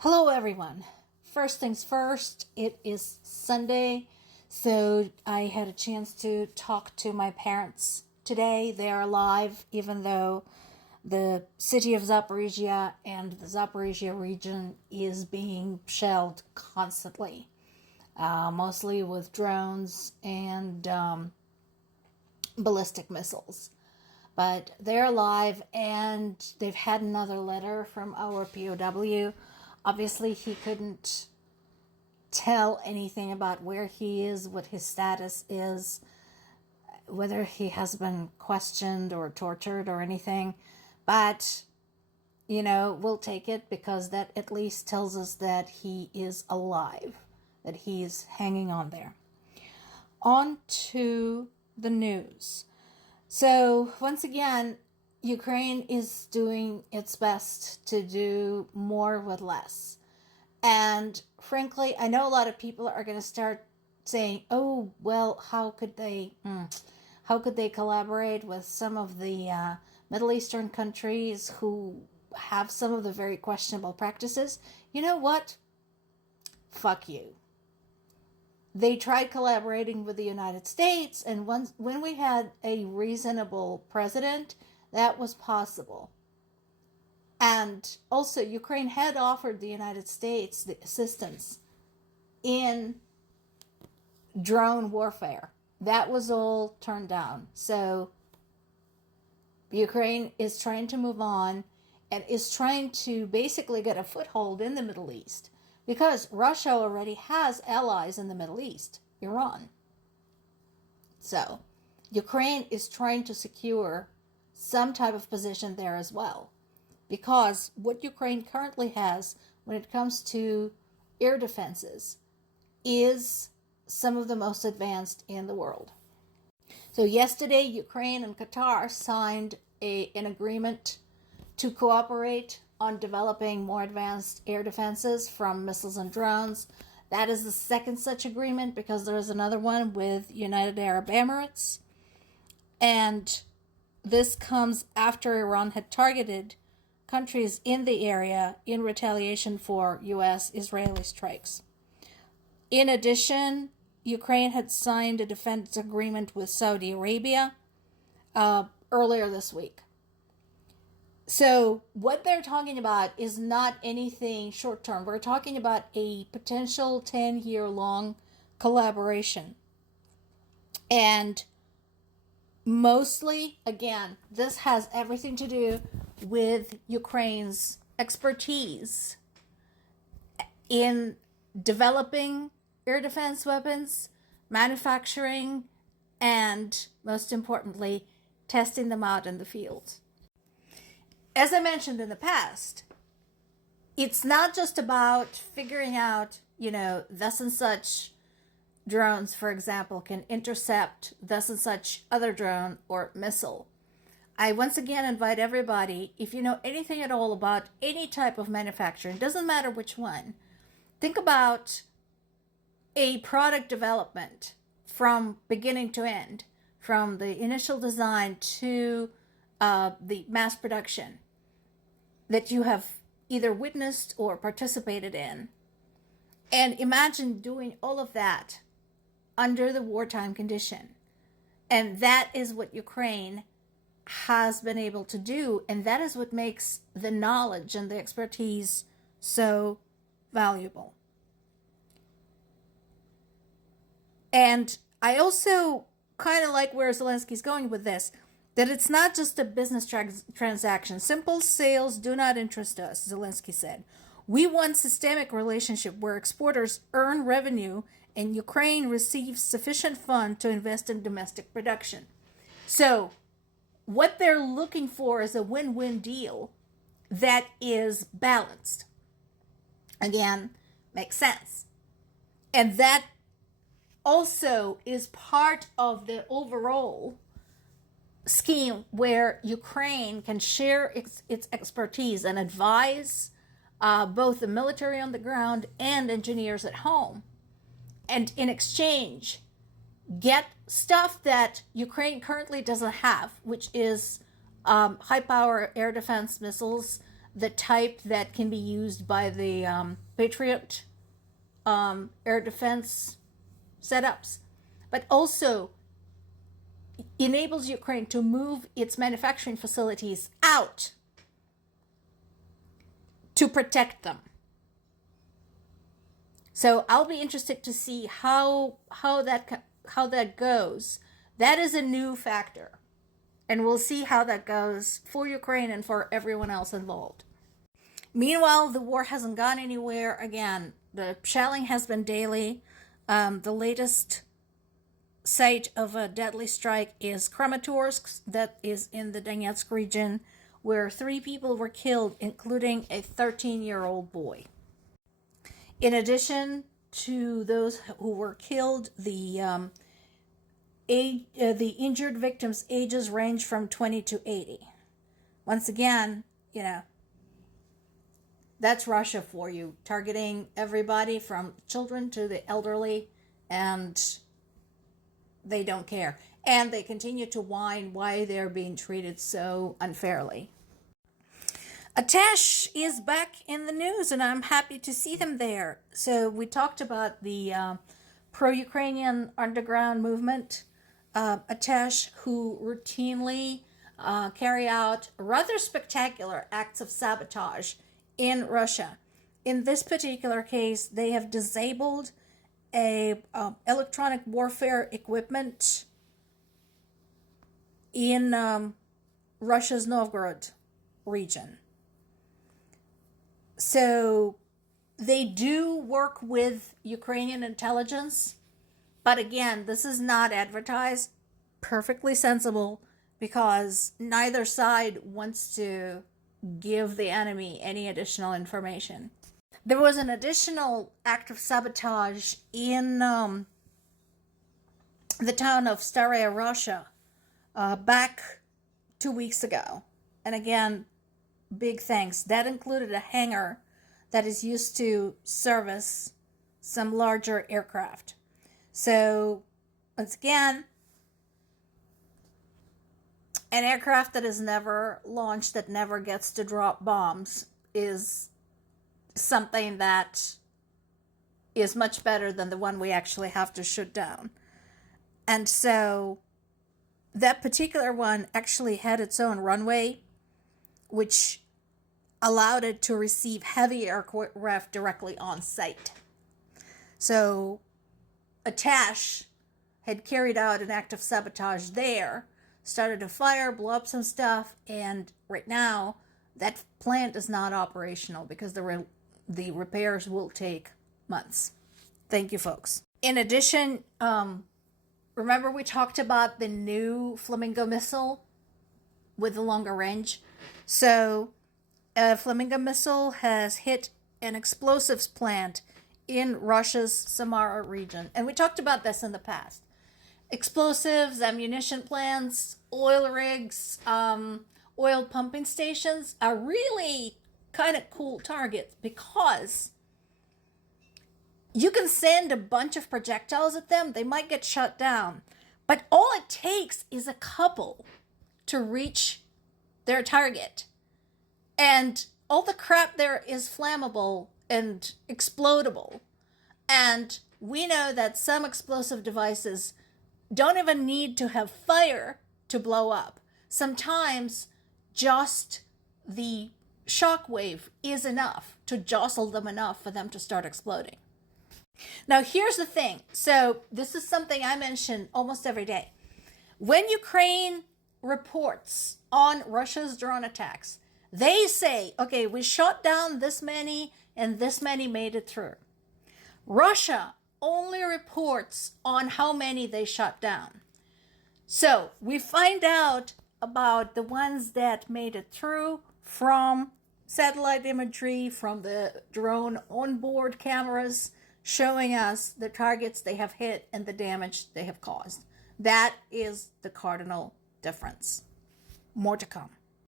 Hello, everyone. First things first, it is Sunday, so I had a chance to talk to my parents today. They are alive, even though the city of Zaporizhia and the Zaporizhia region is being shelled constantly, mostly with drones and ballistic missiles. But they're alive, and they've had another letter from our POW. Obviously, he couldn't tell anything about where he is, what his status is, whether he has been questioned or tortured or anything. But, we'll take it because that at least tells us that he is alive, that he's hanging on there. On to the news. So, once again, Ukraine is doing its best to do more with less. And frankly, I know a lot of people are going to start saying, "Oh, well, how could they collaborate with some of the Middle Eastern countries who have some of the very questionable practices?" You know what? Fuck you. They tried collaborating with the United States, and when we had a reasonable president, that was possible. And also, Ukraine had offered the United States the assistance in drone warfare. That was all turned down. So, Ukraine is trying to move on and is trying to basically get a foothold in the Middle East because Russia already has allies in the Middle East, Iran. So, Ukraine is trying to secure some type of position there as well. Because what Ukraine currently has when it comes to air defenses is some of the most advanced in the world. So yesterday, Ukraine and Qatar signed an agreement to cooperate on developing more advanced air defenses from missiles and drones. That is the second such agreement because there is another one with United Arab Emirates. And this comes after Iran had targeted countries in the area in retaliation for U.S.-Israeli strikes. In addition, Ukraine had signed a defense agreement with Saudi Arabia earlier this week. So what they're talking about is not anything short-term. We're talking about a potential 10-year-long collaboration. And mostly, again, this has everything to do with Ukraine's expertise in developing air defense weapons, manufacturing, and most importantly, testing them out in the field. As I mentioned in the past, it's not just about figuring out, thus and such drones, for example, can intercept thus and such other drone or missile. I once again invite everybody, if you know anything at all about any type of manufacturing, doesn't matter which one, think about a product development from beginning to end, from the initial design to the mass production that you have either witnessed or participated in. And imagine doing all of that under the wartime condition. And that is what Ukraine has been able to do, and that is what makes the knowledge and the expertise so valuable. And I also kind of like where Zelensky's going with this, that it's not just a business transaction. Simple sales do not interest us, Zelensky said. We want systemic relationship where exporters earn revenue and Ukraine receives sufficient fund to invest in domestic production. So what they're looking for is a win-win deal that is balanced. Again, makes sense. And that also is part of the overall scheme where Ukraine can share its expertise and advise both the military on the ground and engineers at home. And in exchange, get stuff that Ukraine currently doesn't have, which is high-power air defense missiles the type that can be used by the Patriot air defense setups, but also enables Ukraine to move its manufacturing facilities out to protect them. So I'll be interested to see how that goes. That is a new factor, and we'll see how that goes for Ukraine and for everyone else involved. Meanwhile, the war hasn't gone anywhere. Again, the shelling has been daily. The latest site of a deadly strike is Kramatorsk, that is in the Donetsk region, where 3 people were killed, including a 13-year-old boy. In addition to those who were killed, the injured victims' ages range from 20 to 80. Once again, that's Russia for you, targeting everybody from children to the elderly, and they don't care. And they continue to whine why they're being treated so unfairly. Atash is back in the news, and I'm happy to see them there. So we talked about the pro-Ukrainian underground movement, Atash, who routinely carry out rather spectacular acts of sabotage in Russia. In this particular case, they have disabled a electronic warfare equipment in Russia's Novgorod region. So they do work with Ukrainian intelligence, but again, this is not advertised. Perfectly sensible, because neither side wants to give the enemy any additional information. There was an additional act of sabotage in the town of Staraya Russia back 2 weeks ago. And again, big thanks. That included a hangar that is used to service some larger aircraft. So, once again, an aircraft that is never launched, that never gets to drop bombs, is something that is much better than the one we actually have to shoot down. And so, that particular one actually had its own runway, which allowed it to receive heavy aircraft directly on site. So, Atash had carried out an act of sabotage there, started a fire, blew up some stuff, and right now that plant is not operational because the repairs will take months. Thank you, folks. In addition, remember we talked about the new Flamingo missile with the longer range? So a Flamingo missile has hit an explosives plant in Russia's Samara region. And we talked about this in the past. Explosives, ammunition plants, oil rigs, oil pumping stations are really kind of cool targets because you can send a bunch of projectiles at them. They might get shut down. But all it takes is a couple to reach their target. And all the crap there is flammable and explodable. And we know that some explosive devices don't even need to have fire to blow up. Sometimes just the shock wave is enough to jostle them enough for them to start exploding. Now, here's the thing. So this is something I mention almost every day. When Ukraine reports on Russia's drone attacks, they say, okay, we shot down this many and this many made it through. Russia only reports on how many they shot down. So we find out about the ones that made it through from satellite imagery, from the drone onboard cameras, showing us the targets they have hit and the damage they have caused. That is the cardinal difference. More to come.